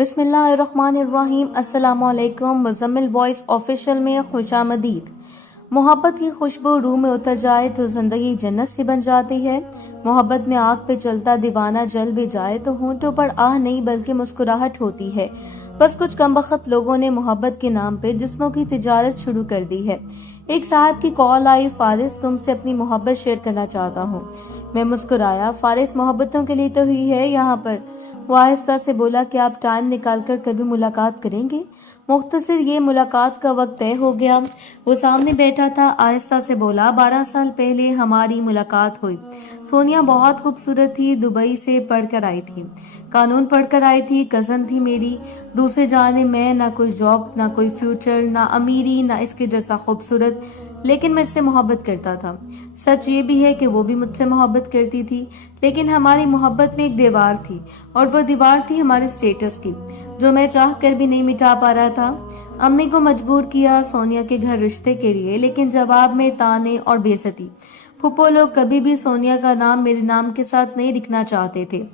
بسم اللہ الرحمن الرحیم۔ السلام علیکم۔ مزمل وائس آفیشیل میں خوش آمدید۔ محبت کی خوشبو روح میں اتر جائے تو زندگی جنت سے بن جاتی ہے۔ محبت میں آگ پہ چلتا دیوانہ جل بھی جائے تو ہونٹوں پر آہ نہیں بلکہ مسکراہٹ ہوتی ہے۔ بس کچھ کمبخت لوگوں نے محبت کے نام پہ جسموں کی تجارت شروع کر دی ہے۔ ایک صاحب کی کال آئی، فارس تم سے اپنی محبت شیئر کرنا چاہتا ہوں۔ میں مسکرایا، فارس محبتوں کے لیے تو ہوئی ہے یہاں پر۔ وہ آہستہ سے بولا کہ آپ ٹائم نکال کر کبھی ملاقات کریں گے؟ مختصر یہ ملاقات کا وقت طے ہو گیا۔ وہ سامنے بیٹھا تھا، آہستہ سے بولا 12 سال پہلے ہماری ملاقات ہوئی۔ سونیا بہت خوبصورت تھی، دبئی سے پڑھ کر آئی تھی، قانون پڑھ کر آئی تھی، کزن تھی میری۔ دوسرے جانے میں نہ کوئی جاب، نہ کوئی فیوچر، نہ امیری، نہ اس کے جیسا خوبصورت، لیکن میں اس سے محبت کرتا تھا۔ سچ یہ بھی ہے کہ وہ بھی مجھ سے محبت کرتی تھی، لیکن ہماری محبت میں ایک دیوار تھی، اور وہ دیوار تھی ہمارے اسٹیٹس کی، جو میں چاہ کر بھی نہیں مٹا پا رہا تھا۔ امی کو مجبور کیا سونیا کے گھر رشتے کے لیے، لیکن جواب میں تانے اور بے عزتی۔ پھپھو لوگ کبھی بھی سونیا کا نام میرے نام کے ساتھ نہیں لکھنا چاہتے تھے۔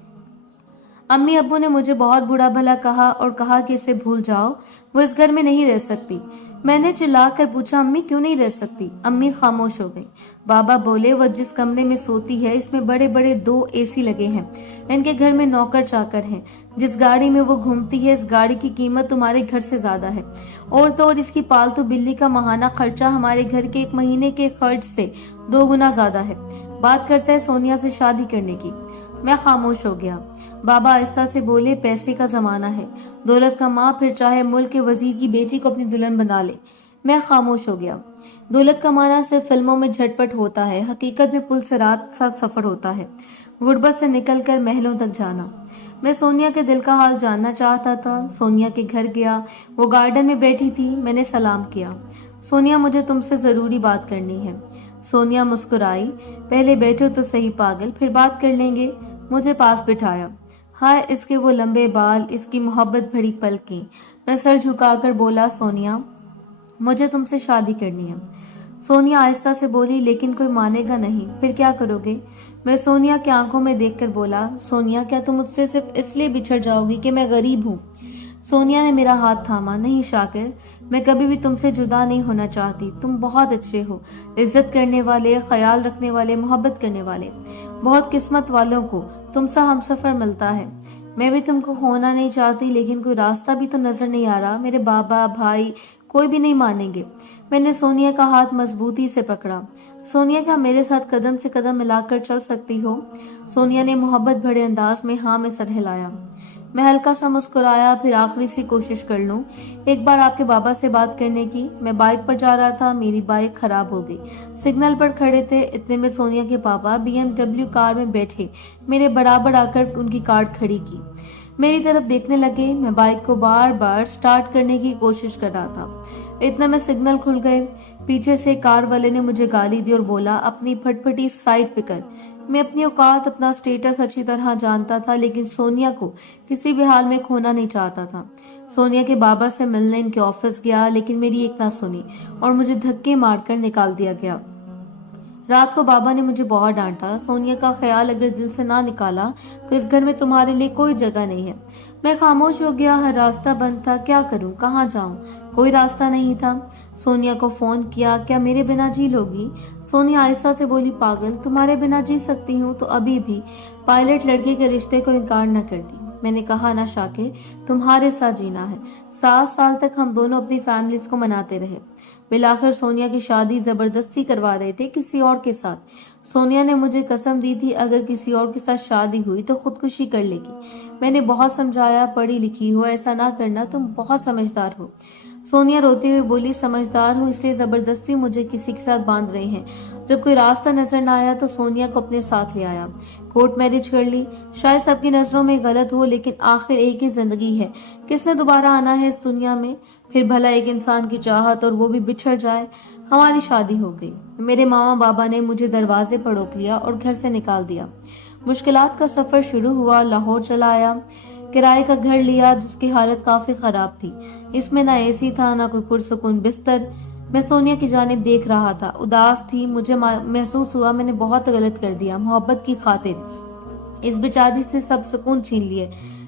امی ابو نے مجھے بہت برا بھلا کہا اور کہا کہ اسے بھول جاؤ، وہ اس گھر میں نہیں رہ سکتی۔ میں نے چلا کر پوچھا امی کیوں نہیں رہ سکتی؟ امی خاموش ہو گئی۔ بابا بولے وہ جس کمرے میں سوتی ہے اس میں بڑے بڑے 2 AC لگے ہیں، ان کے گھر میں نوکر چاکر ہیں، جس گاڑی میں وہ گھومتی ہے اس گاڑی کی قیمت تمہارے گھر سے زیادہ ہے، اور تو اور اس کی پالتو بلی کا ماہانہ خرچہ ہمارے گھر کے 1 مہینے کے خرچ سے 2 گنا زیادہ ہے۔ بات کرتا ہے سونیا سے شادی کرنے کی۔ میں خاموش ہو گیا۔ بابا آہستہ سے بولے پیسے کا زمانہ ہے، دولت کا ماں پھر چاہے ملک کے وزیر کی بیٹی کو اپنی دلہن بنا لے۔ میں خاموش ہو گیا۔ دولت کمانا صرف فلموں میں جھٹ پٹ ہوتا ہے، حقیقت میں پل صراط سا سفر ہوتا ہے، غربت سے نکل کر محلوں تک جانا۔ میں سونیا کے دل کا حال جاننا چاہتا تھا۔ سونیا کے گھر گیا، وہ گارڈن میں بیٹھی تھی۔ میں نے سلام کیا۔ سونیا مجھے تم سے ضروری بات کرنی ہے۔ سونیا مسکرائی، پہلے بیٹھو تو صحیح پاگل، پھر بات کر لیں گے۔ مجھے پاس بٹھایا۔ ہائے اس کے وہ لمبے بال، اس کی محبت بھری پلکیں۔ میں سر جھکا کر بولا سونیا مجھے تم سے شادی کرنی ہے۔ سونیا آہستہ سے بولی لیکن کوئی مانے گا نہیں، پھر کیا کرو گے؟ میں سونیا کی آنکھوں میں دیکھ کر بولا سونیا کیا تم مجھ سے صرف اس لیے بچھڑ جاؤ گی کہ میں غریب ہوں؟ سونیا نے میرا ہاتھ تھاما۔ نہیں شاکر، میں کبھی بھی تم سے جدا نہیں ہونا چاہتی، تم بہت اچھے ہو، عزت کرنے والے، خیال رکھنے والے، محبت کرنے والے، بہت قسمت والوں کو تم سا ہمسفر ملتا ہے۔ میں بھی تم کو ہونا نہیں چاہتی، لیکن کوئی راستہ بھی تو نظر نہیں آ رہا، میرے بابا بھائی کوئی بھی نہیں مانیں گے۔ میں نے سونیا کا ہاتھ مضبوطی سے پکڑا۔ سونیا کیا میرے ساتھ قدم سے قدم ملا کر چل سکتی ہو؟ سونیا نے محبت بھرے انداز میں ہاں میں سر ہلایا۔ میں ہلکا سا مسکرایا، پھر آخری سی کوشش کر لوں ایک بار آپ کے بابا سے بات کرنے کی۔ میں بائک پر جا رہا تھا، میری بائک خراب ہو گئی، سگنل پر کھڑے تھے، اتنے میں سونیا کے پاپا BMW کار میں بیٹھے میرے برابر آ کر ان کی کار کھڑی کی، میری طرف دیکھنے لگے۔ میں بائک کو بار بار سٹارٹ کرنے کی کوشش کر رہا تھا، اتنا میں سگنل کھل گئے۔ پیچھے سے کار والے نے مجھے گالی دی اور بولا اپنی پھٹ پھٹی سائڈ پہ کر۔ میں اپنی اوقات، اپنا سٹیٹس اچھی طرح جانتا تھا، لیکن سونیا کو کسی بھی حال میں کھونا نہیں چاہتا تھا۔ سونیا کے بابا سے ملنے ان کے آفس گیا، لیکن میری ایک نہ سنی اور مجھے دھکے مار کر نکال دیا گیا۔ رات کو بابا نے مجھے بہت ڈانٹا، سونیا کا خیال اگر دل سے نہ نکالا تو اس گھر میں تمہارے لیے کوئی جگہ نہیں ہے۔ میں خاموش ہو گیا، ہر راستہ بند تھا، کیا کروں، کہاں جاؤں؟ کوئی راستہ نہیں تھا۔ سونیا کو فون کیا، کیا میرے بنا جی لوگی؟ سونیا آہستہ سے بولی پاگل، تمہارے بنا جی سکتی ہوں تو ابھی بھی پائلٹ لڑکے کے رشتے کو انکار نہ کرتی۔ میں نے کہا نہ شاکر، تمہارے ساتھ جینا ہے۔ 7 سال تک ہم دونوں اپنی فیملیز کو مناتے رہے، بالآخر سونیا کی شادی زبردستی کروا رہے تھے کسی اور کے ساتھ۔ سونیا نے مجھے قسم دی تھی اگر کسی اور کے ساتھ شادی ہوئی تو خودکشی کر لے گی۔ میں نے بہت سمجھایا، پڑھی لکھی ہو، ایسا نہ کرنا، تم بہت سمجھدار ہو۔ سونیا روتے ہوئے بولی سمجھدار ہوں اس لیے زبردستی مجھے کسی کے ساتھ باندھ رہے ہیں۔ جب کوئی راستہ نظر نہ آیا تو سونیا کو اپنے ساتھ لے آیا، کورٹ میرج کر لی۔ شاید سب کی نظروں میں غلط ہو، لیکن آخر ایک ہی زندگی ہے، کس نے دوبارہ آنا ہے اس دنیا میں؟ پھر بھلا ایک انسان کی چاہت اور وہ بھی بچھڑ جائے۔ ہماری شادی ہو گئی۔ میرے ماما بابا نے مجھے دروازے پر روک لیا اور گھر سے نکال دیا۔ مشکلات کا سفر شروع ہوا، لاہور چلا آیا، کرائے کا گھر لیا جس کی حالت کافی خراب تھی، اس میں نہ AC تھا نہ کوئی پرسکون بستر۔ میں سونیا کی جانب دیکھ رہا تھا، اداس تھی، مجھے محسوس ہوا میں نے بہت غلط کر دیا، محبت کی خاطر اس بیچاری سے سب سکون چھین لیے۔